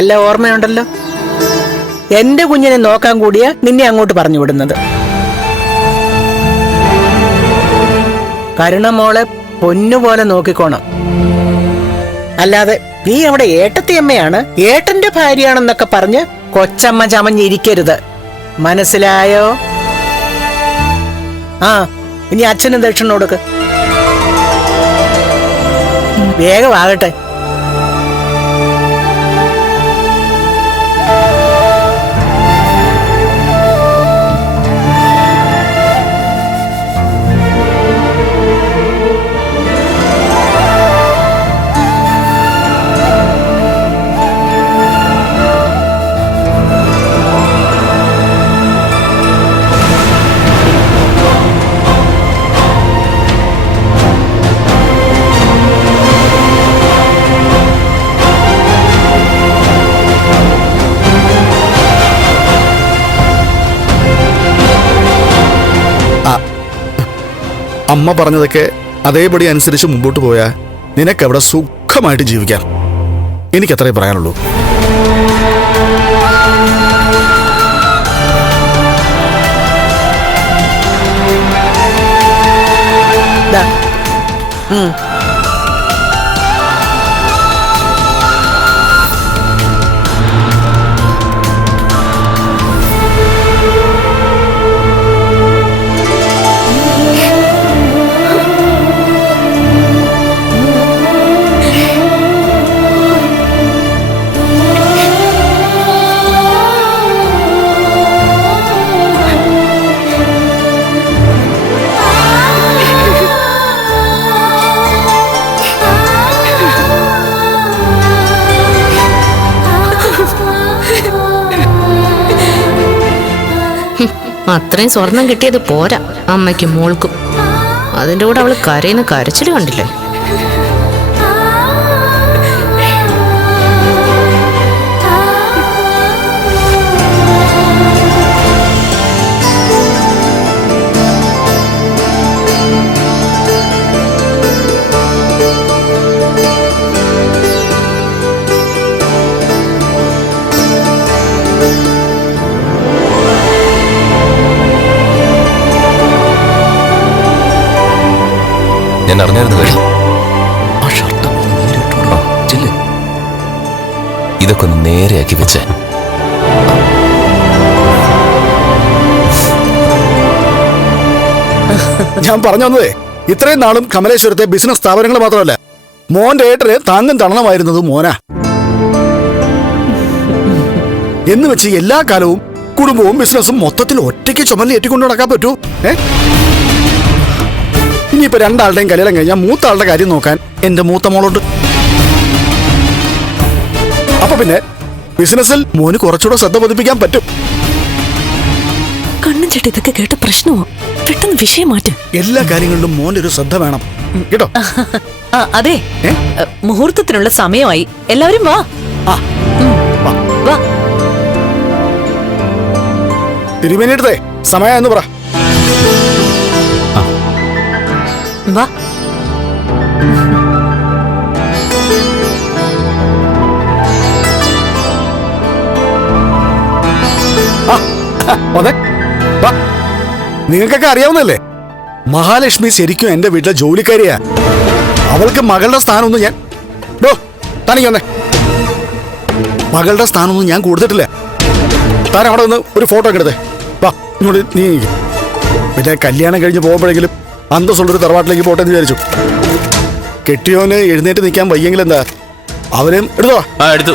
എല്ലാം ഓർമ്മയുണ്ടല്ലോ? എന്റെ കുഞ്ഞിനെ നോക്കാൻ കൂടിയ നിന്നെ അങ്ങോട്ട് പറഞ്ഞു വിടുന്നത്. കരുണ മോളെ പൊന്നുപോലെ നോക്കിക്കോണം. അല്ലാതെ നീ അവിടെ ഏട്ടത്തിയമ്മയാണ് ഏട്ടന്റെ ഭാര്യയാണെന്നൊക്കെ പറഞ്ഞ് കൊച്ചമ്മ ചമഞ്ഞിരിക്കരുത്. മനസ്സിലായോ? ആ ഇനി അച്ഛനും ദക്ഷിണ കൊടുക്ക് വേഗമാകട്ടെ അമ്മ പറഞ്ഞതൊക്കെ അതേപടി അനുസരിച്ച് മുമ്പോട്ട് പോയാൽ നിനക്കവിടെ സുഖമായിട്ട് ജീവിക്കാം എനിക്കത്രേ പറയാനുള്ളൂ. ഉം. അത്രയും സ്വർണം കിട്ടിയത് പോരാ. അമ്മയ്ക്കും മോൾക്കും. അതിന്റെ കൂടെ അവൾ കരയുന്ന കരച്ചിൽ കണ്ടില്ലേ? ഞാൻ അറിഞ്ഞായിരുന്നു കാര്യം ഇതൊക്കെ ഒന്ന് നേരെയാക്കി വെച്ചേ. ഞാൻ പറഞ്ഞു വന്നതേ ഇത്രയും നാളും കമലേശ്വരത്തെ ബിസിനസ് സ്ഥാപനങ്ങൾ മാത്രമല്ല മോന്റെ ഏട്ടന് താങ്ങും തണണമായിരുന്നത് മോന. എന്ന് വെച്ച് എല്ലാ കാലവും കുടുംബവും ബിസിനസ്സും മൊത്തത്തിൽ ഒറ്റയ്ക്ക് ചുമലിൽ ഏറ്റിക്കൊണ്ട് നടക്കാൻ പറ്റൂ ഏ? ഇനിയിപ്പോ രണ്ടാളുടെയും കല്യാണം കഴിഞ്ഞാൽ മൂത്ത ആളുടെ കാര്യം നോക്കാൻ എന്റെ മൂത്ത മോളുണ്ട്. അപ്പൊ പിന്നെ ബിസിനസ്സിൽ മോന് കുറച്ചുകൂടെ ശ്രദ്ധ പതിപ്പിക്കാൻ പറ്റും. കണ്ണും ചെട്ടി ഇതൊക്കെ കേട്ട പ്രശ്നമോ. പെട്ടെന്ന് വിഷയം മാറ്റും. എല്ലാ കാര്യങ്ങളിലും മോന്റെ ഒരു ശ്രദ്ധ വേണം. കേട്ടോ? ആ, അതെ. ഏ? മുഹൂർത്തത്തിനുള്ള സമയമായി. എല്ലാവരും വാ. ആ വാ. സമയം എന്ന് പറ. വാ. നിങ്ങൾക്കൊക്കെ അറിയാവുന്നല്ലേ മഹാലക്ഷ്മി ശരിക്കും എന്റെ വീട്ടിലെ ജോലിക്കാരിയാ. അവൾക്ക് മകളുടെ സ്ഥാനമൊന്നും ഞാൻ ഡോ തനിക്ക് വന്നേ. മകളുടെ സ്ഥാനമൊന്നും ഞാൻ കൊടുത്തിട്ടില്ല. താൻ അവിടെ നിന്ന് ഒരു ഫോട്ടോ എടുത്തേ. വാ ഇങ്ങോട്ട് നീ. പിന്നെ കല്യാണം കഴിഞ്ഞ് പോകുമ്പോഴെങ്കിലും അന്തസ്സുള്ളൊരു തറവാട്ടിലേക്ക് പോട്ടെ എന്ന് വിചാരിച്ചു. കെട്ടിയോനെ എഴുന്നേറ്റ് നിൽക്കാൻ വയ്യെങ്കിൽ എന്താ അവനും എടുത്തോ? ആ എടുത്തു.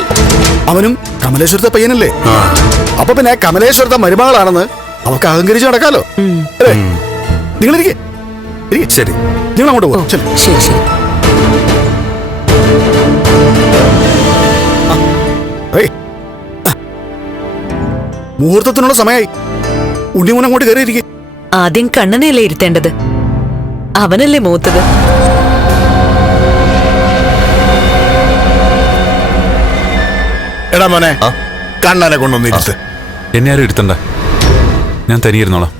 അവനും കമലേശ്വരത്തെ പയ്യനല്ലേ? അപ്പൊ പിന്നെ കമലേശ്വരത്തെ മരുമകളാണെന്ന് അവക്ക് അഹങ്കരിച്ച് നടക്കാലോ? അല്ലേ? നിങ്ങൾ ഇരിക്കെ. ശരി. നിങ്ങൾ അങ്ങോട്ട് പോകും ശരി ശരി. മുഹൂർത്തത്തിനുള്ള സമയമായി ഉണ്ണിമൂൻ അങ്ങോട്ട് കയറിയിരിക്കെ. ആദ്യം കണ്ണനെയല്ലേ ഇരുത്തേണ്ടത്? അവനല്ലേ മൂത്തത്? എടാ മോനെ കണ്ണനെ കണ്ണനെ കൊണ്ടൊന്നിരുത്ത് എന്നെ ആരും ഇരുത്തണ്ട. ഞാൻ തനിയിരുന്നോളാം.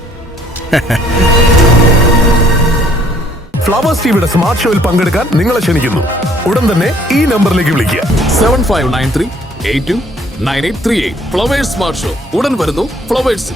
ഫ്ലവേഴ്സ് ടിവിയുടെ സ്മാർട്ട് ഷോയിൽ പങ്കെടുക്കാൻ നിങ്ങളെ ക്ഷണിക്കുന്നു. ഉടൻ തന്നെ ഈ നമ്പറിലേക്ക് വിളിക്കുക. Seven five nine three eight two nine eight three eight. Flowers smart show. ഉടൻ വരുന്നു ഫ്ലവേഴ്സ്.